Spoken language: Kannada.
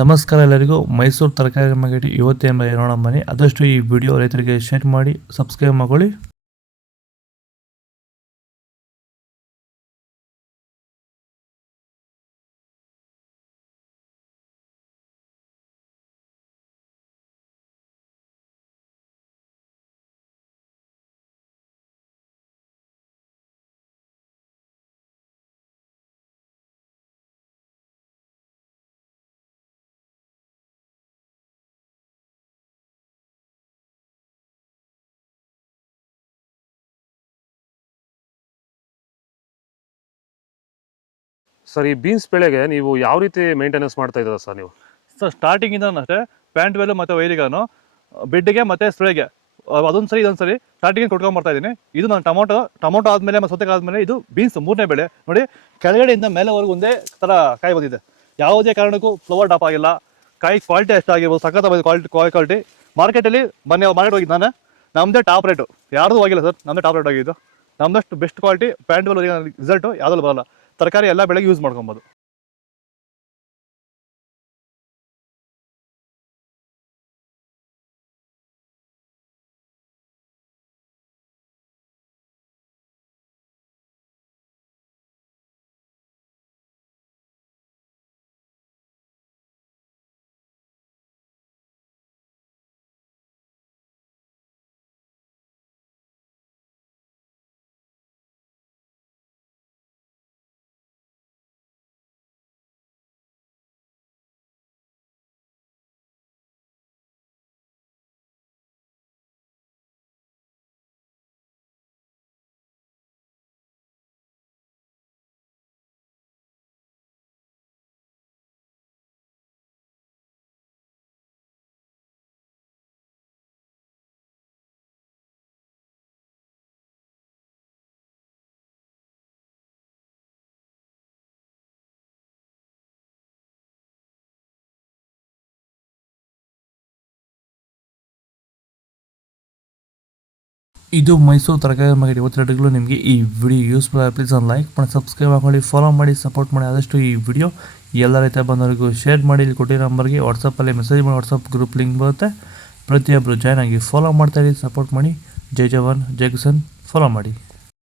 ನಮಸ್ಕಾರ ಎಲ್ಲರಿಗೂ. ಮೈಸೂರು ತರಕಾರಿ ಮಾರ್ಕೆಟ್ ಇವತ್ತೇನು ನೋಡೋಣ ಬನ್ನಿ. ಆದಷ್ಟು ಈ ವಿಡಿಯೋ ರೈತರಿಗೆ ಶೇರ್ ಮಾಡಿ ಸಬ್ಸ್ಕ್ರೈಬ್ ಮಾಡ್ಕೊಳ್ಳಿ. ಸರ್, ಈ ಬೀನ್ಸ್ ಬೆಳೆಗೆ ನೀವು ಯಾವ ರೀತಿ ಮೇಂಟೆನೆನ್ಸ್ ಮಾಡ್ತಾ ಇದ್ದೀರಾ ಸರ್ ನೀವು? ಸರ್ ಸ್ಟಾರ್ಟಿಂಗಿಂದ ಅಷ್ಟೇ ಪ್ಯಾಂಟ್ ವೆಲ್ ಮತ್ತು ವೈರಿಗಾನು ಬೆಡ್ಗೆ ಮತ್ತು ಸ್ಪ್ರೇಗೆ ಅದೊಂದು ಸರಿ ಇದೊಂದು ಸರಿ ಸ್ಟಾರ್ಟಿಂಗ್ ಕೊಟ್ಕೊಂಡ್ಬರ್ತಾ ಇದ್ದೀನಿ. ಇದು ನಾನು ಟೊಮೊಟೊ ಆದಮೇಲೆ ಮತ್ತು ಸೌತೆಕಾಯಿ ಆದಮೇಲೆ ಇದು ಬೀನ್ಸ್ ಮೂರನೇ ಬೆಳೆ. ನೋಡಿ, ಕೆಳಗಡೆಯಿಂದ ಮೇಲೆವರೆಗೂ ಒಂದೇ ಥರ ಕಾಯಿ ಬಂದಿದೆ. ಯಾವುದೇ ಕಾರಣಕ್ಕೂ ಫ್ಲವರ್ ಟಾಪ್ ಆಗಿಲ್ಲ. ಕಾಯಿ ಕ್ವಾಲಿಟಿ ಎಷ್ಟಾಗಿರ್ಬೋದು, ಸಖತ್ ಕ್ವಾಲಿಟಿ. ಮಾರ್ಕೆಟಲ್ಲಿ ಮಾರ್ಕೆಟ್ ಹೋಗಿದ್ದು ನಾನು, ನಮ್ಮದೇ ಟಾಪ್ ರೇಟು, ಯಾರ್ದು ಹೋಗಿಲ್ಲ ಸರ್, ನಮ್ಮದೇ ಟಾಪ್ ರೇಟ್ ಆಗಿದ್ದು. ನಮ್ಮದಷ್ಟು best quality plant well result ಯಾವುದಲ್ಲೂ ಬರಲ್ಲ. ತರಕಾರಿ ಎಲ್ಲ ಬೆಳೆಗೆ ಯೂಸ್ ಮಾಡ್ಕೊಬೋದು. ಇದು ಮೈಸೂರು ತರಕಾರಿ ಮಾರ್ಕೆಟ್ ಇವತ್ತೆರಡುಗಳು. ನಿಮಗೆ ಈ ವಿಡಿಯೋ ಯೂಸ್ಫುಲ್ ಆಗಿ ಪ್ಲೀಸ್ ಲೈಕ್ ಮಾಡಿ, ಸಬ್ಸ್ಕ್ರೈಬ್ ಮಾಡ್ಕೊಳ್ಳಿ, ಫಾಲೋ ಮಾಡಿ, ಸಪೋರ್ಟ್ ಮಾಡಿ. ಆದಷ್ಟು ಈ ವಿಡಿಯೋ ಎಲ್ಲ ರೈತ ಬಂದವರಿಗೂ ಶೇರ್ ಮಾಡಿ. ಇಲ್ಲಿ ಕೊಟ್ಟಿರೋ ನಂಬರ್ಗೆ ವಾಟ್ಸಪ್ಪಲ್ಲಿ ಮೆಸೇಜ್ ಮಾಡಿ, ವಾಟ್ಸಪ್ ಗ್ರೂಪ್ ಲಿಂಕ್ ಬರುತ್ತೆ. ಪ್ರತಿಯೊಬ್ಬರು ಜಾಯ್ನ್ ಆಗಿ ಫಾಲೋ ಮಾಡ್ತಾಯಿರಿ, ಸಪೋರ್ಟ್ ಮಾಡಿ. ಜೈ ಜವಾನ್ ಜೈ ಕಿಸಾನ್, ಫಾಲೋ ಮಾಡಿ.